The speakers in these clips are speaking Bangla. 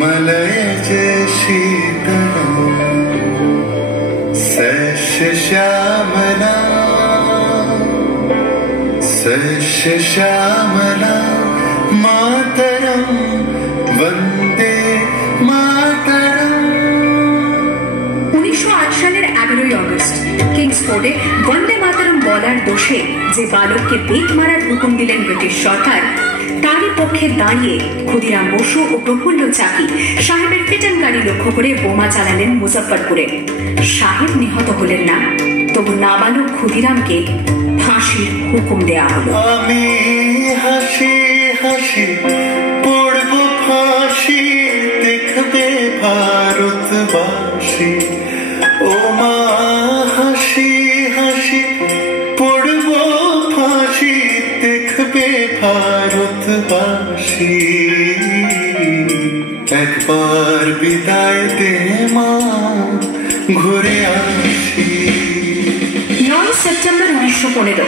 मलय शीतलम् सस्यश्यामला सस्यश्यामला मातरं वन्दे मातरम्। 1908 সালের 11ই আগস্ট কিংসফোর্ডে বন্দে মাতরম বলার দোষে যে বালককে বেত মারার হুকুম দিলেন ব্রিটিশ সরকার, তারই পক্ষে দাঁড়িয়ে ক্ষুদিরাম বসু ও প্রফুল্ল চাকি সাহেবের ফিটন গাড়ি লক্ষ্য করে বোমা চালালেন মুজফ্ফরপুরে। সাহেব নিহত হলেন না, তবু নাবালক ক্ষুদিরামকে ফাঁসির হুকুম দেয়া হলো। আমি হাসি হাসি পড়ব ফাঁসি, দেখবে ভারতবাসী। ও মা হাসি হাসি পড়ব ফাঁসি, দেখবে ভারতবাসী। একবার বিদায় দে মা, ঘুরে আসি। 9 সেপ্টেম্বর 1915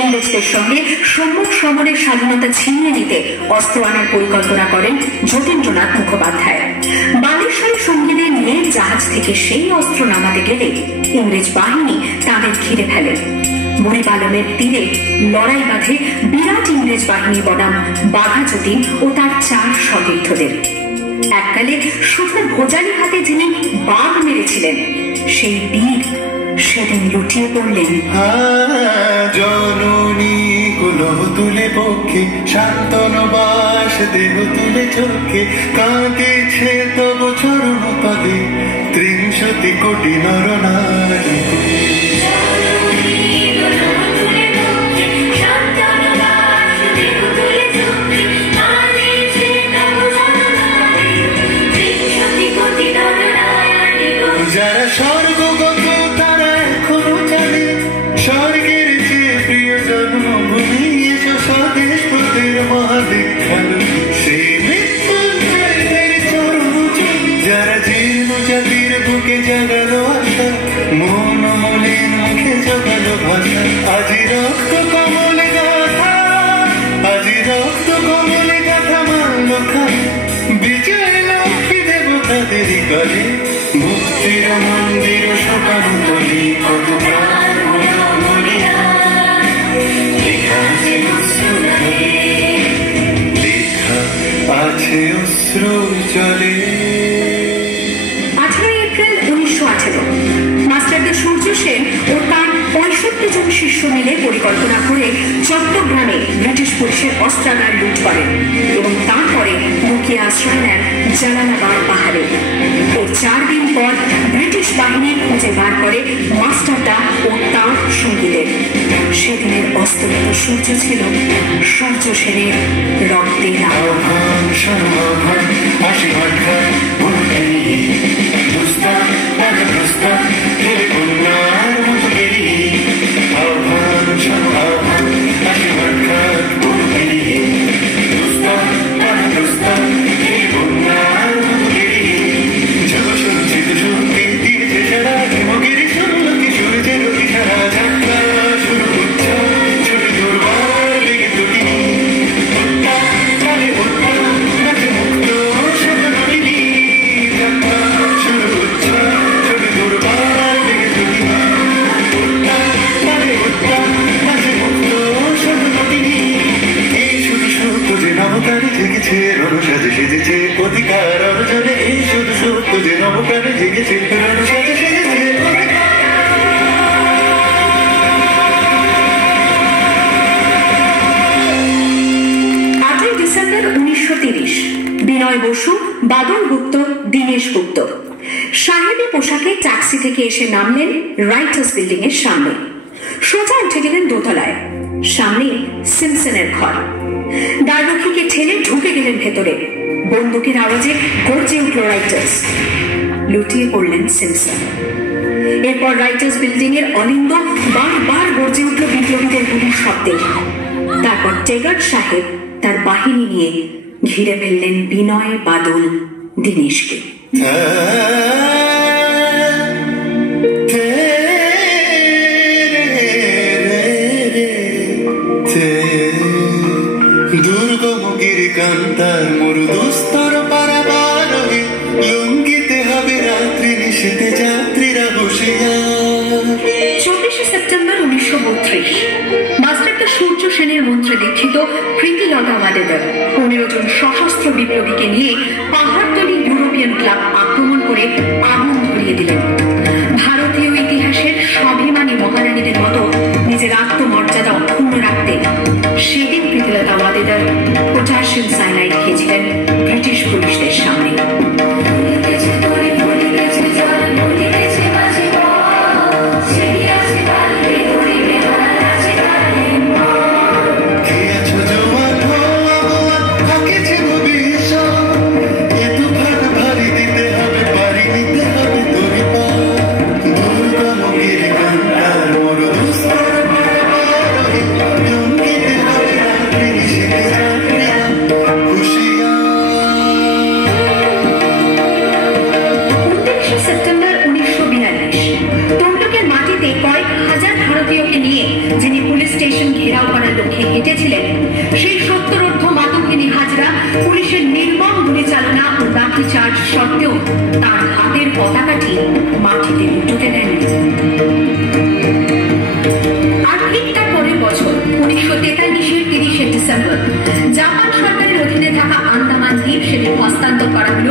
ইংরেজদের সঙ্গে সম্মুখ সমরের স্বাধীনতা ছিনিয়ে নিতে অস্ত্র আনার পরিকল্পনা করেন যতীন্দ্রনাথ মুখোপাধ্যায়। বালেশ্বরী সঙ্গীদের নিয়ে জাহাজ থেকে সেই অস্ত্র নামাতে গেলে ইংরেজ বাহিনী তাদের ঘিরে ফেলে। বুড়িপালনের তীরে লড়াই বাঁধে বিরাট ইংরেজ বাহিনী বনাম বাঘা যতীন ও তার 4 সতীর্থদের। এককালে শুধু ভোজালি হাতে যিনি বাঘ মেরেছিলেন, সেই বীর সেদিন লুটিয়ে পড়লেন। জননী কুলো তুলে পক্ষে, শান্তনবাস দেহ তুলে চোখে, কাঁদিছে তব চরণ পদে 30 কোটি নরনারী। যারা স্বর্গগত তারা এখনো জানে, স্বর্গের চেয়ে প্রিয় জন্মভূমি এসো স্বদেশ প্রতের মহাদীক্ষাল। সেই মৃত্যুঞ্জয়ের চরম জয়, যারা জীর্ণ জাতির বুকে জাগালো আশা, মন মলিন মুখে জগালো ভাষা। আজি রক্ত কমলে গাথা, আজি রক্ত কমলে গাথা মানল খায়, বিজয় লক্ষ্মী দেবতাদের গলে। মুক্তির মন্দির সকাল তলি, কত প্রাণ মরিয়া লেখা আছে অশ্রু জলে, লেখা আছে অশ্রু জলে। 18 এপ্রিল 1918 মাস্টারদা সূর্য সেন ও তার 65 জন শিষ্য মিলে পরিকল্পনা করে চট্টগ্রামে ব্রিটিশ পুলিশের অস্ত্রাগার লুট করেন এবং তারপরে লুকিয়ে আশ্রয় নেন জালালাবাদ পাহাড়ে। এর 4 দিন পর ব্রিটিশ বাহিনী খুঁজে বার করে মাস্টারদা ও তার সঙ্গীদের। সেদিনের অস্তমিত সূর্য ছিল সূর্য সেনের রক্তে লাল। অধিকার অর্জনে এই শুধু সত্য যে নবকারে জেগেছে। 8 ডিসেম্বর 1930 বিনয় বসু, বাদল গুপ্ত, দীনেশ গুপ্ত সাহেবী পোশাকে ট্যাক্সি থেকে এসে নামলেন রাইটার্স বিল্ডিং এর সামনে। সোজা উঠে গেলেন দোতলায়। সামনে সিমসনের ঘর। দ্বাররক্ষীকে ঠেলে ঢুকে গেলেন ভেতরে। বন্দুকের আওয়াজে গর্জে উঠল রাইটার্স। লুটিয়ে পড়লেন সিমসন। এরপর রাইটার্স বিল্ডিং এর অলিন্দ বারবার গর্জে উঠল বিপ্লবীদের গুলির শব্দে। তারপর টেগার্ড সাহেব তার বাহিনী নিয়ে ঘিরে ফেললেন বিনয়, বাদল, দীনেশকে। দুর্গম গিরিকান্তার মরুদুস্তর পারাবার লুঙ্গিতে হবে রাত্রি নিশীতে যাত্রীরা হুঁশিয়ার। 24শে সেপ্টেম্বর 1932 মাস্টারদা সূর্য সেনের মন্ত্রে দীক্ষিত প্রীতিলতা ওয়াদেদার 15 জন সশস্ত্র বিপ্লবীকে নিয়ে পাহাড়তলি ইউরোপিয়ান ক্লাব আক্রমণ করে আগুন ধরিয়ে দিলেন। ভারতীয় ইতিহাসের স্বাভিমানী মহারানীদের মতো নিজের আত্মমর্যাদা অক্ষুণ্ণ রাখতে সেদিন প্রীতিলতা ওয়াদেদার পটাশিয়াম সায়ানাইড খেয়েছিলেন ব্রিটিশ পুলিশদের সামনে। যিনি পুলিশ স্টেশন ঘেরাও করার লক্ষ্যে হেঁটেছিলেন, সেই সত্তরোর্ধ্ব মাতঙ্গিনী হাজরা পুলিশের নির্মম গুলিচালনা ও লাঠিচার্জ সত্ত্বেও তার হাতের পতাকাটি মাটিতে লুটোতে দেননি। আর ঠিক তার পরের বছর 1943-এর 30শে ডিসেম্বর জাপান সরকারের অধীনে থাকা আন্দামান দ্বীপ সেদিন হস্তান্তর করা হল